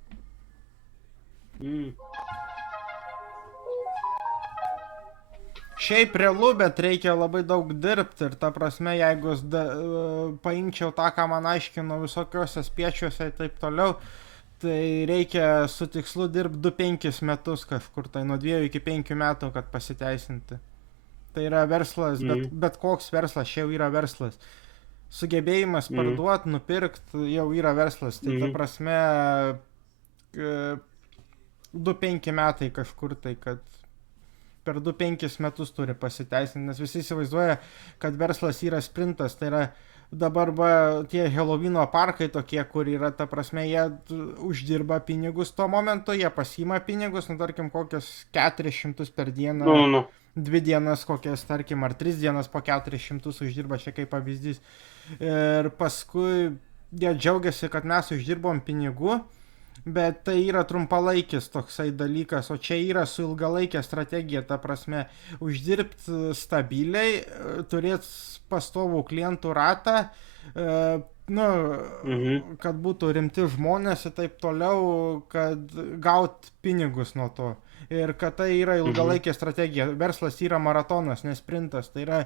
Šiaip realu, bet reikia labai daug dirbti ir ta prasme, jeigu paimčiau tą, ką man aiškino visokiuose spiečiuose ir taip toliau, tai reikia su tikslu dirbti 2-5 metus kažkur, tai nuo 2 iki 5 metų, kad pasiteisinti. Tai yra verslas, bet koks verslas, čia jau yra verslas. Sugebėjimas parduoti, nupirkti, jau yra verslas. Tai ta prasme, 2-5 metai kažkur tai, kad per 2-5 metus turi pasiteisinti, nes visi įsivaizduoja, kad verslas yra sprintas, tai yra dabar tie Helovino parkai tokie, kur yra, ta prasme, jie uždirba pinigus tuo momentu, jie pasiima pinigus, tarkim, kokius 400 per dieną, 2 dienas kokias, tarkim, ar 3 dienas po 400 uždirba, čia kaip pavyzdys. Ir paskui jie džiaugiasi, kad mes uždirbom pinigų, bet tai yra trumpalaikis toksai dalykas, o čia yra su ilgalaikė strategija, ta prasme, uždirbti stabiliai, turėti pastovų klientų ratą, kad būtų rimti žmonės ir taip toliau, kad gaut pinigus nuo to. Ir kad tai yra ilgalaikė strategija. Verslas yra maratonas, ne sprintas. Tai yra,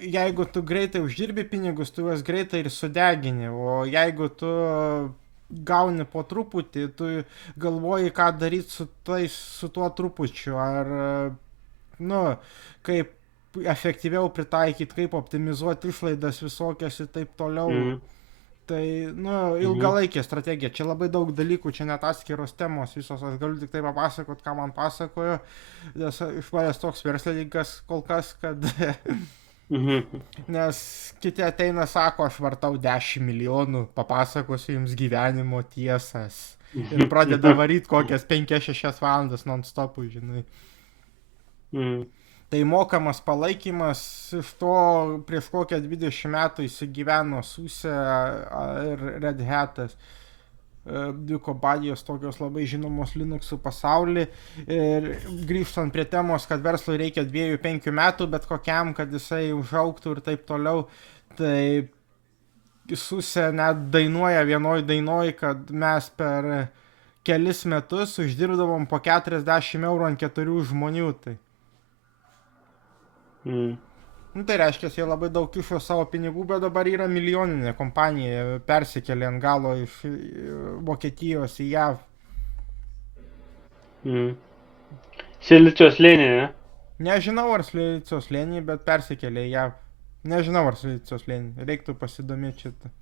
jeigu tu greitai uždirbi pinigus, tu juos greitai ir sudegini, o jeigu tu gauni po truputį, tu galvoji, ką daryti su tuo trupučiu, ar, kaip efektyviau pritaikyti, kaip optimizuoti išlaidas visokias ir taip toliau. Tai, ilgalaikė strategija. Čia labai daug dalykų, čia net atskiros temos visos, aš galiu tik tai papasakot, ką man pasakojo, nes iš manęs toks verslininkas kol kas, kad nes kiti ateina, sako, aš vartau 10 milijonų, papasakosiu jums gyvenimo tiesas. Ir pradeda varyti kokias 5-6 valandas non-stopų, žinai. Tai mokamas palaikymas, iš to prieš kokią 20 metų įsigyveno SUSE ir Red Hatas. Dvi kompanijos tokios labai žinomos Linuxų pasauly. Ir grįžtant prie temos, kad verslui reikia 2-5 metų, bet kokiam, kad jisai užaugtų ir taip toliau, tai SUSE net dainuoja vienoj dainoj, kad mes per kelis metus uždirbdavom po 40 eurų ant 4 žmonių. Tai reiškia, jie labai daug kišo savo pinigų, bet dabar yra milijoninė kompanija, persikėlė ant galo iš Vokietijos į JAV. Silicio slėnį, ne? Nežinau, ar Silicio slėnį, bet persikėlė į JAV. Nežinau, ar Silicio slėnį, reiktų pasidomėti šitą.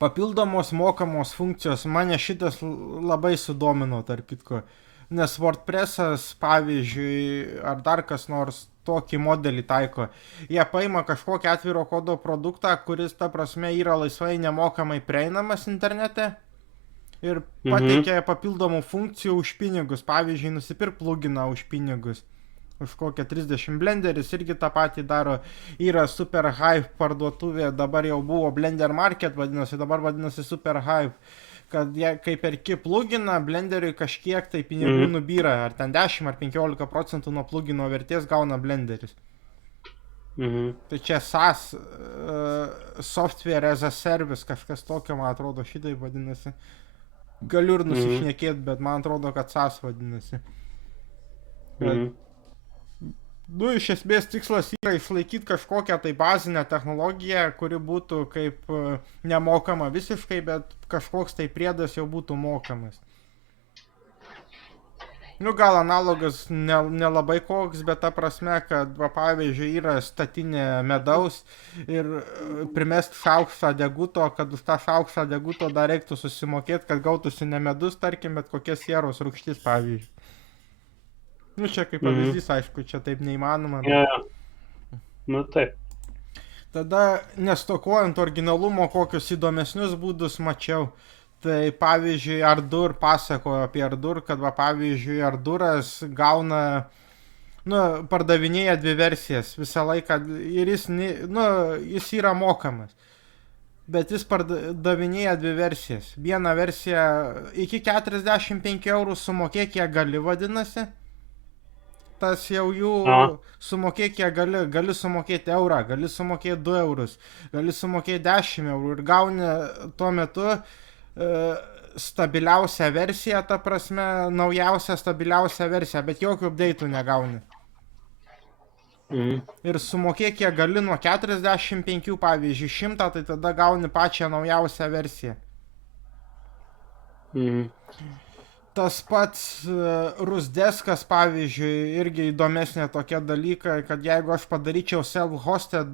Papildomos mokamos funkcijos, mane šitas labai sudomino, tarp kitko. Nes WordPress'as, pavyzdžiui, ar dar kas nors tokį modelį taiko. Jie paima kažkokį atviro kodo produktą, kuris, ta prasme, yra laisvai nemokamai prieinamas internete ir pateikia papildomų funkcijų už pinigus. Pavyzdžiui, nusipirk pluginą už pinigus. Už kokią 30 Blenderis irgi tą patį daro. Yra SuperHive parduotuvė, dabar jau buvo Blender Market vadinasi, dabar vadinasi SuperHive. Kad kai perki pluginą, Blenderiui kažkiek tai pinigų nubyra, ar ten 10 ar 15% nuo plugino vertės gauna Blenderis. Tai čia SaaS, Software as a Service, kažkas tokio, man atrodo, šitai vadinasi. Galiu ir nusišnekėti, bet man atrodo, kad SaaS vadinasi. Iš esmės tikslas yra išlaikyti kažkokią tai bazinę technologiją, kuri būtų kaip nemokama visiškai, bet kažkoks tai priedas jau būtų mokamas. Gal analogas nelabai koks, bet ta prasme, kad, pavyzdžiui, yra statinė medaus ir primest šaukštą deguto, kad už tą šaukštą deguto dar reiktų susimokėti, kad gautųsi ne medus, tarkim, bet kokia sieros rūgštis, pavyzdžiui. Čia kaip pavyzdys, aišku, čia taip neįmanoma. Taip. Tada, nestokojant originalumo, kokius įdomesnius būdus mačiau. Tai pavyzdžiui, Ardour pasakojo apie Ardour, kad pavyzdžiui, Ardouras gauna, pardavinėja 2 versijas visą laiką ir jis yra mokamas. Bet jis pardavinėja 2 versijas. Vieną versiją iki 45 eurų sumokėk, kiek gali, vadinasi. Tas jau jų sumokėk, kiek gali sumokėti eurą, gali sumokėti 2 eurus, gali sumokėti 10 eurų ir gauni tuo metu stabiliausią versiją, ta prasme, naujausią stabiliausią versiją, bet jokių update'ų negauni. Ir sumokėk, kiek gali nuo 45, pavyzdžiui, 100, tai tada gauni pačią naujausią versiją. Tas pats Rusdeskas, pavyzdžiui, irgi įdomesnė tokia dalyka, kad jeigu aš padaryčiau self-hosted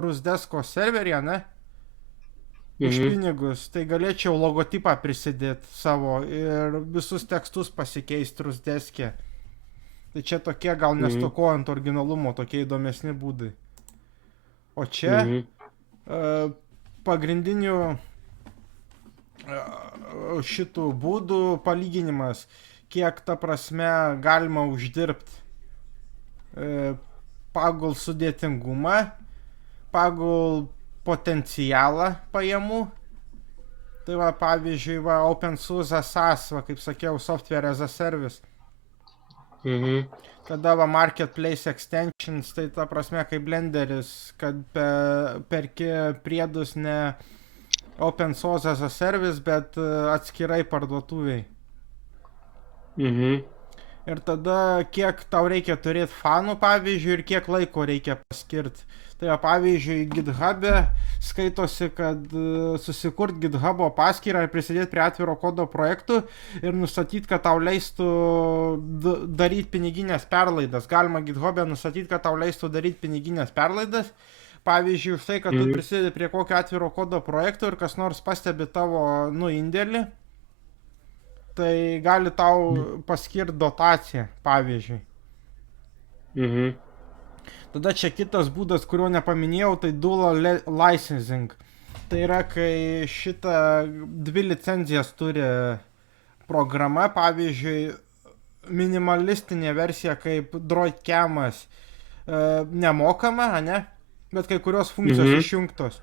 Rusdesko serverį, už Mhm. pinigus, tai galėčiau logotipą prisidėti savo ir visus tekstus pasikeisti rusdeskė. Tai čia tokie gal Mhm. nestokojant originalumo, tokie įdomesni būdai. O čia Mhm. pagrindinių šitų būdų palyginimas, kiek ta prasme galima uždirbti pagal sudėtingumą, pagal potencialą pajamų. Tai va, pavyzdžiui, va, OpenSUSE SaaS, va, kaip sakiau, Software as a Service. Mhm. Tada va, Marketplace Extensions, tai ta prasme kaip Blenderis, kad perki priedus ne OpenSUSE as a Service, bet atskirai parduotuviai. Mhm. Ir tada kiek tau reikia turėti fanų, pavyzdžiui, ir kiek laiko reikia paskirti. Tai va, pavyzdžiui, GitHub'e skaitosi, kad susikurt GitHub'o paskyrą ir prisidėti prie atviro kodo projektų ir nustatyti, kad tau leistų daryti piniginės perlaidas. Galima GitHub'e nustatyti, kad tau leistų daryti piniginės perlaidas. Pavyzdžiui, už tai, kad tu prisidedi prie kokio atviro kodo projektų ir kas nors pastebi tavo, indėlį, tai gali tau paskirti dotaciją, pavyzdžiui. Mhm. Tada čia kitas būdas, kurio nepaminėjau, tai dual licensing. Tai yra, kai šitą dvi licenzijas turi programa, pavyzdžiui, minimalistinė versija kaip DroidCamas nemokama, ne? Bet kai kurios funkcijos išjungtos.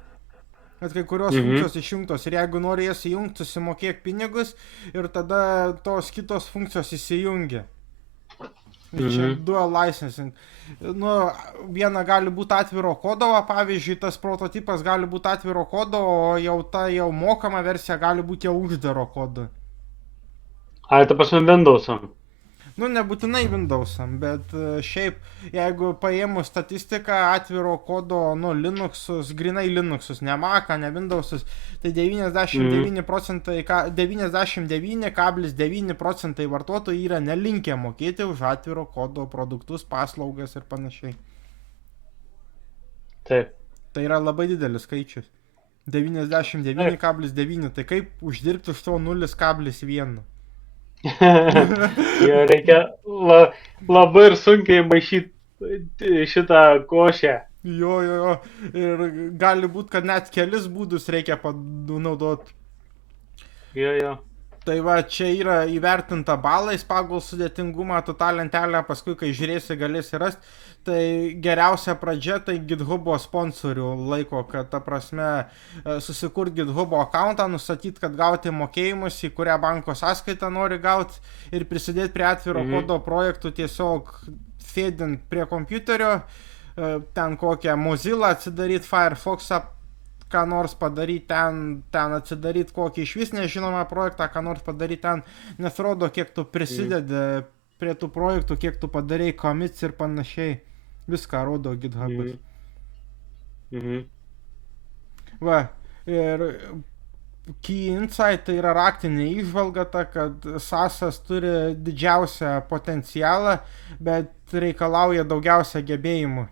Funkcijos išjungtos ir jeigu nori jas įjungti, susimokėk pinigus ir tada tos kitos funkcijos įsijungia. Čia dual licensing. Viena gali būti atviro kodo, pavyzdžiui, tas prototipas gali būti atviro kodo, o jau mokama versija gali būti jau uždaro kodo. Ai, ta prasme Windows'am. Nebūtinai Windows'am, bet šiaip, jeigu paėmus statistiką atviro kodo, Linux'us, grinai Linux'us, ne Mac'ą, ne Windows'us, tai 99,9% vartotojų yra nelinkę mokėti už atviro kodo produktus, paslaugas ir panašiai. Taip. Tai yra labai didelis skaičius. 99,9, tai kaip uždirbti už to 0,1? Jo reikia labai ir sunkiai maišyti šitą košę. Jo. Ir gali būti, kad net kelis būdus reikia panaudoti. Jo. Tai va, čia yra įvertinta balais pagal sudėtingumą, tu tą lentelę paskui, kai žiūrėsi, galėsi rasti. Tai geriausia pradžia, tai GitHub'o sponsorių laiko, kad ta prasme susikurti GitHub'o accountą, nustatyti, kad gauti mokėjimus, į kurią banko sąskaitą nori gauti ir prisidėti prie atviro kodo projektų tiesiog sėdint prie kompiuterio, ten kokią Mozilla atsidaryti, Firefox'ą, ką nors padaryti ten atsidaryti kokį iš vis nežinomą projektą, ką nors padaryti ten, nes rodo, kiek tu prisidedi prie tų projektų, kiek tu padarei commits ir panašiai. Viską rodo GitHub'as. Va, ir Key Insight tai yra raktinė įžvalga ta, kad SaaS'as turi didžiausią potencialą, bet reikalauja daugiausia gebėjimų.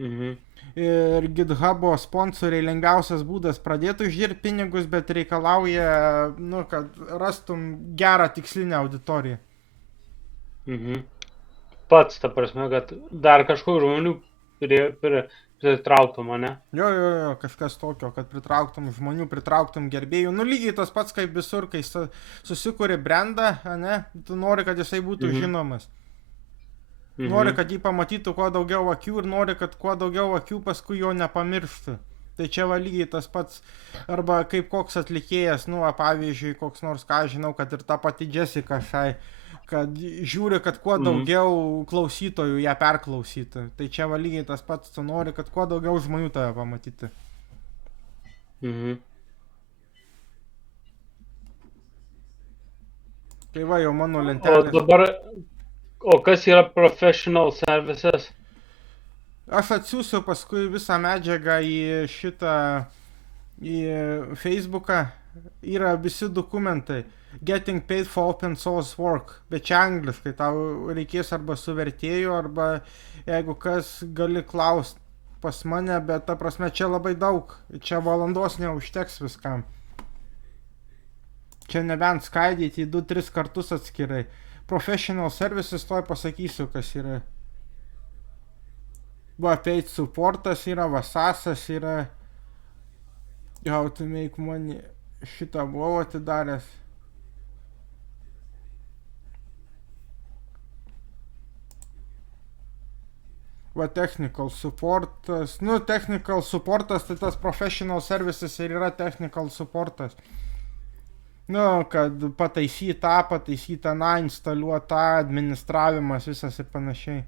Ir GitHub'o sponsoriai lengviausias būdas pradėti uždirbti pinigus, bet reikalauja, kad rastum gerą tikslinę auditoriją. Pats, ta prasme, kad dar kažkokių žmonių pritrauktum, ne? Jo, kažkas tokio, kad pritrauktum žmonių, pritrauktum gerbėjų. Lygiai tas pats kaip visur, kai susikuri brandą, ne, tu nori, kad jisai būtų žinomas. Nori, kad jį pamatytų kuo daugiau akių ir nori, kad kuo daugiau akių paskui jo nepamirštų. Tai čia va lygiai tas pats, arba kaip koks atlikėjas, pavyzdžiui, koks nors, ką žinau, kad ir ta pati Jessica Shai, kad žiūri, kad kuo daugiau klausytojų ją perklausytų. Tai čia va lygiai tas pats, tu nori, kad kuo daugiau žmonių tave pamatyti. Tai va jau mano lentelės. O kas yra professional services? Aš atsiųsiu paskui visą medžiagą į Facebooką. Yra visi dokumentai. Getting paid for open source work. Bet čia angliškai, tau reikės arba su vertėju, arba jeigu kas gali klausti. pas mane, bet ta prasme čia labai daug, čia valandos neužteks viskam. Čia nebent skaidyti į 2-3 kartus atskirai. Professional services toj pasakysiu, kas yra. Va, paid supportas yra, vasasas yra. How to make money. Šitą buvau atidaręs. Va, technical supportas. Nu, technical supportas, tai tas professional services ir yra technical supportas. Nu, kad pataisyt tą, pataisyt tą, instaliuot tą, administravimas visas ir panašiai.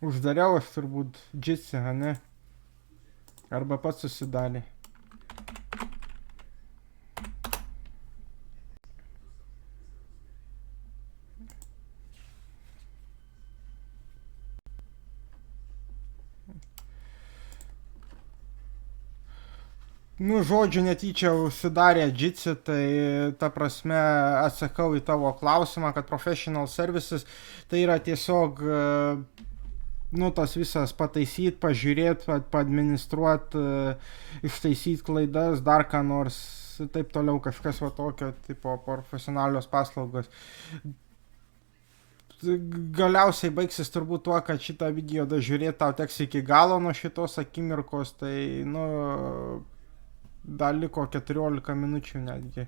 Uždariau aš turbūt Jitsi, ne? Arba pats susidarė. Nu, žodžiu, netyčia užsidarė Jitsi, tai ta prasme atsakau į tavo klausimą, kad professional services tai yra tiesiog, nu, tas visas pataisyt, pažiūrėt, paadministruot, ištaisyti klaidas, dar ką nors, taip toliau, kažkas va tokio tipo profesionalios paslaugos. Galiausiai baigsis turbūt tuo, kad šitą video dažiūrėti tau teks iki galo nuo šitos akimirkos, tai, nu, dar liko 14 minučių netgi.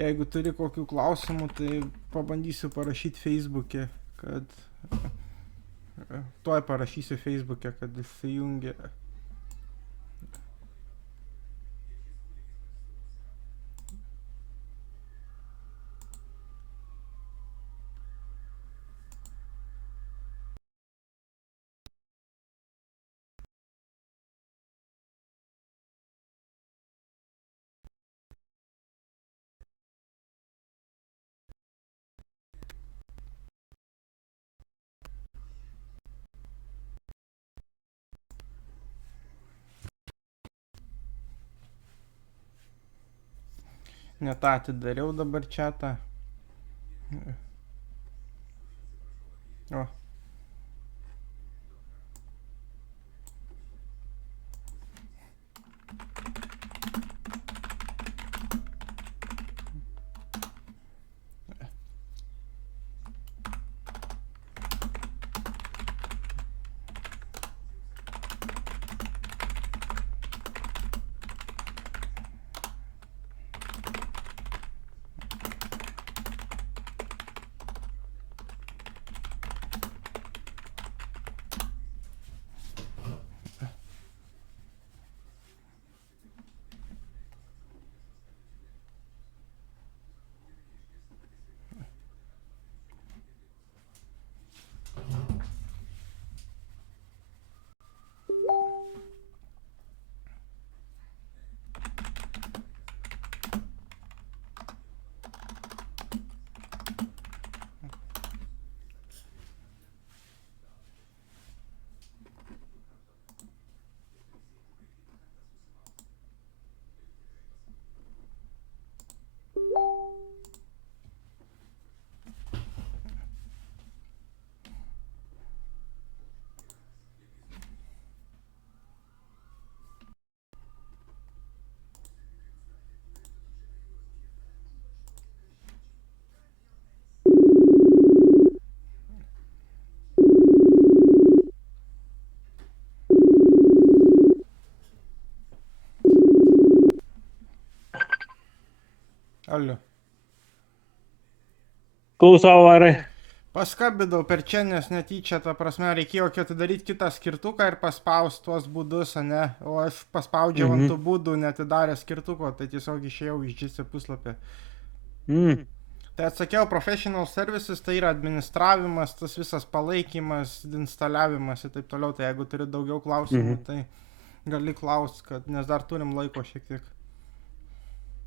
Jeigu turi kokių klausimų, tai pabandysiu parašyti Facebook'e, kad... Tuoj parašysiu Facebook'e, kad įsijungia. Ne tą atidariau dabar chatą. O. Alio. Klausau, Varai. Paskambinau per čia, nes netyčia, ta prasme, reikėjo atidaryti kitą skirtuką ir paspausti tuos būdus, ne? O aš paspaudžiau ant tų būdų, netidarė skirtuko, tai tiesiog išėjau iš Jitsi puslapį. Tai atsakiau, professional services tai yra administravimas, tas visas palaikymas, instaliavimas ir taip toliau. Tai jeigu turi daugiau klausimų, tai gali klausti, kad, nes dar turim laiko šiek tiek.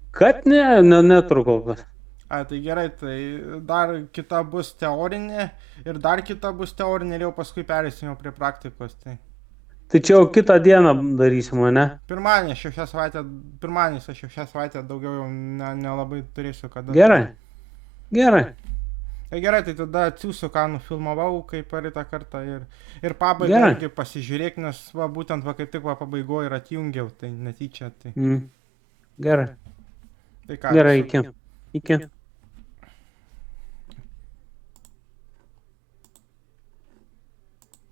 Kad neturiu kol kas. A, tai gerai, tai dar kita bus teorinė ir dar kita bus teorinė ir jau paskui perėsim prie praktikos. Tai čia jau kitą dieną darysim, ne? Pirmadienį aš jau šią savaitę daugiau jau nelabai turėsiu kada. Gerai. Tai gerai, tai tada atsiųsiu, ką nufilmavau, kaip praeitą kartą ir pabaigą Gerai. irgi pasižiūrėk, nes va, būtent va, kaip tik va, pabaigoje ir atjungiau, tai netyčia. Tai, Gerai. tai ką, Gerai, viso- iki. Iki.